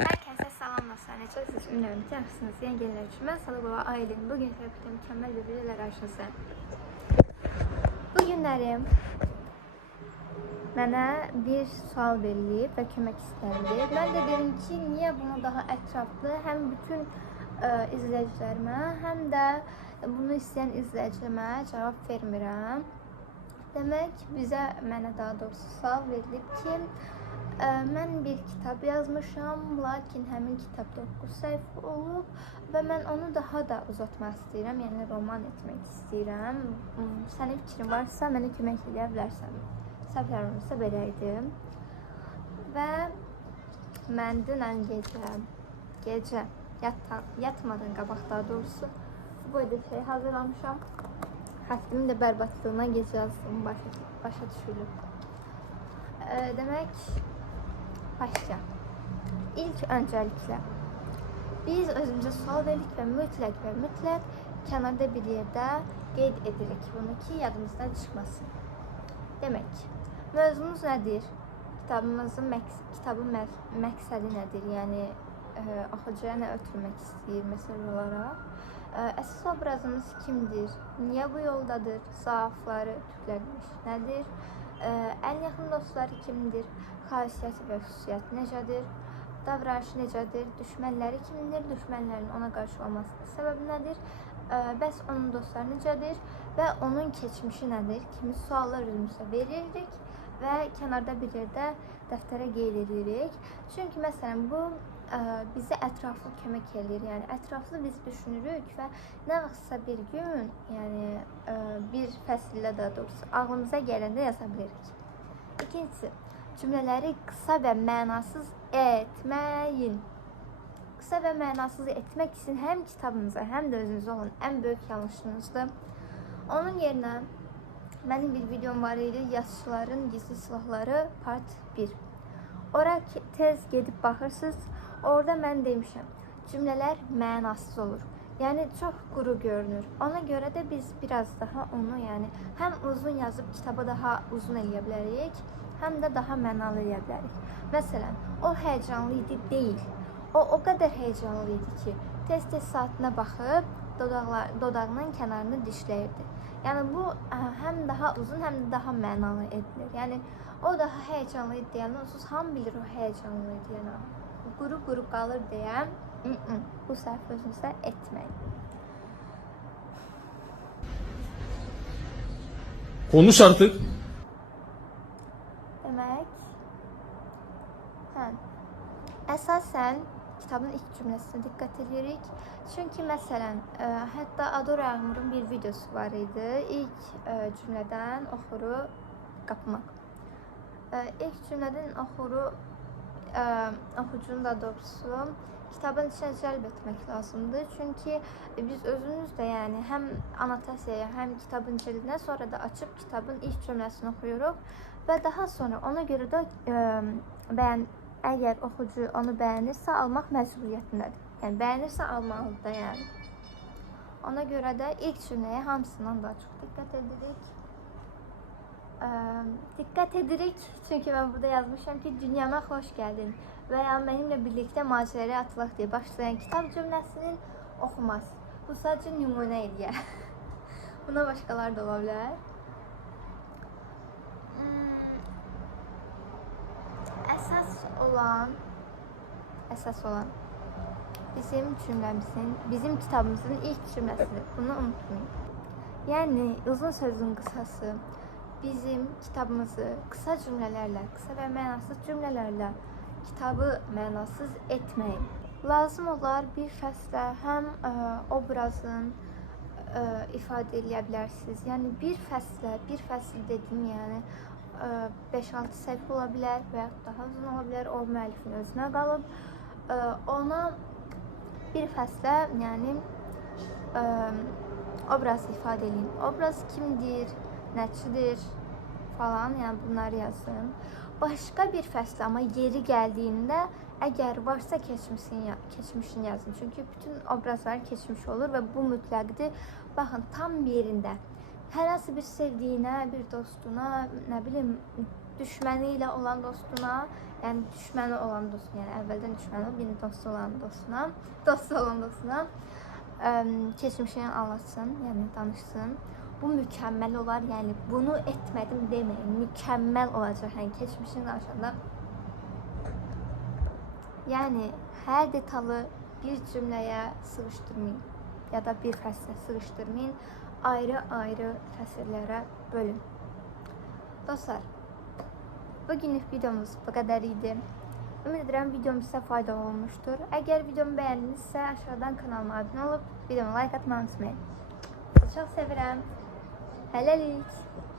Herkese salam dostlar. Necəsiniz? Ümid ki, yaxşısınız. Yeni gəlirlər üçün mən Salıqova Aylin. Bugün sizə mükəmməl bir video ilə qarşınızdayım. Bu günlərim mənə bir sual verilib və kömək istəndi. Mən də dedim ki, niyə bunu daha ətraflı həm bütün izləyicilərimə, həm də bunu istəyən izləyicilərimə cavab vermirəm. Demək, mənə daha doğrusu sual verilib ki, mən bir kitab yazmışam, lakin həmin kitab 9 səhifə olub və mən onu daha da uzatmaq istəyirəm, yəni roman etmək istəyirəm. Sənin fikrin varsa, mənə kömək edə bilərsən. Səhvlərimsə belə idi. Və mən dünən gecə yatmadan qabaq daha doğrusu bu boyda şey hazırlamışam. Həftəmin də bərbadlığına gecə yazdım, başa düşülür. Demək, başlayaq. İlk öncəliklə biz özümüzə sual veririk və mütləq kənarda bir yerdə qeyd edirik bunu ki, yadımızdan çıxmasın. Demək, mövzumuz nədir? Kitabın məqsədi nədir? Yəni, oxucuya nə ötürmək istəyir məsələ olaraq? Əsas obrazımız kimdir? Niyə bu yoldadır? Zaafları, tüklərmiş nədir? Ən yaxın dostları kimdir? Xasiyyəti və xüsusiyyəti necədir? Davranışı necədir? Düşmənləri kimdir? Düşmənlərin ona qarşı olmasının səbəbi nədir? Bəs onun dostları necədir? Və onun keçmişi nədir? Kimi suallar özümüzə veririk və kənarda bir yerdə dəftərə qeyd edirik. Çünki məsələn bu bizə ətraflı kömək edir. Yəni ətraflı biz düşünürük və nə vaxtsa bir gün, yəni bir fəsildə daha doğrusu ağlımıza gələndə yaza bilirik. İkincisi, cümlələri qısa və mənasız etməyin. Qısa və mənasız etmək üçün həm kitabımıza, həm də özünüzə olan ən böyük yanlışınızdır. Onun yerinə mənim bir videom var idi, yazıçıların gizli silahları part 1. Ora tez gedib baxırsınız, orada mən demişəm, cümlələr mənasız olur. Yəni çox quru görünür. Ona görə də biz biraz daha onu, yəni həm uzun yazıb kitaba daha uzun eləyə bilərik, həm də daha mənalı eləyə bilərik. Məsələn, o həyəcanlı idi deyil. O qədər həyəcanlı idi ki, tez-tez saatına baxıb dodağının kənarını dişləyirdi. Yəni bu həm daha uzun, həm də daha mənalı edilir. Yəni o daha həyəcanlı idi deyəndə onsuz hamı bilir o həyəcanlı idi. Yəni quru qalır deyə bu səhv özünüzə etməyin. Konuş artık. Demək, əsasən kitabın ilk cümləsinə diqqət edirik. Çünki məsələn, hətta Adora Yağmurun bir videosu var idi. İlk cümlədən oxuru qapmaq. İlk cümlədən oxucunu da doğrusu kitabın içine cəlb etmək lazımdır. Çünki biz özümüz də yəni həm anotasiyaya, həm kitabın cildinə, sonra da açıb kitabın ilk cümləsini oxuyuruq və daha sonra ona görə də əgər oxucu onu bəyənirsə almaq məcburiyyətindədir. Yəni bəyənirsə almalıdır da yəni. Ona görə də ilk cümləyə hamısından daha çox diqqət edirik. Çünki mən burada yazmışam ki, dünyama xoş gəldin və ya mənimlə birlikdə macəraya atılaq deyə başlayan kitab cümləsinin oxumaz. Bu sadəcə nümunə edir. Buna başqaları da ola bilər. Əsas olan bizim kitabımızın ilk cümləsidir. Bunu unutmayın. Yəni uzun sözün qısası bizim kitabımızı qısa cümlələrlə, qısa və mənasız cümlələrlə kitabı mənasız etməyin. Lazım olar bir fəslə həm obrazın ifadə edə bilərsiniz. Yəni bir fəsil dedim, yəni 5-6 səhifə ola bilər və ya daha uzun ola bilər. O müəllifin özünə qalıb. Ona bir fəslə, yəni obraz ifadə edin. Obraz kimdir, nəçidir falan, yəni bunları yazın. Başqa bir fəslə, amma yeri gəldiyində əgər varsa keçmişini yazın. Çünki bütün obrazlar keçmiş olur və bu mütləqdir. Baxın, tam yerində. Hər hansı bir sevdiyinə, bir dostuna, nə bilim, düşməni ilə olan dostuna Yəni düşməni olan dostuna, yəni əvvəldən düşməni olub, yeni dostu olan dostuna, keçmişini anlatsın, yəni danışsın. Bu mükəmməl olar, yəni bunu etmədim deməyin, mükəmməl olacaq, yəni keçmişini danışanda. Yəni hər detalı bir cümləyə sığışdırmayın ya da bir fəslə sığışdırmayın, ayrı-ayrı fəsillərə bölün. Dostlar, bugünlük videomuz bu qədər idi. Ümid edirəm videom sizə faydalı olmuşdur. Əgər videomu bəyəndinizsə aşağıdan kanalıma abunə olub videoma like atmayı unutmayın. Sizi çox sevirəm. Hələlik.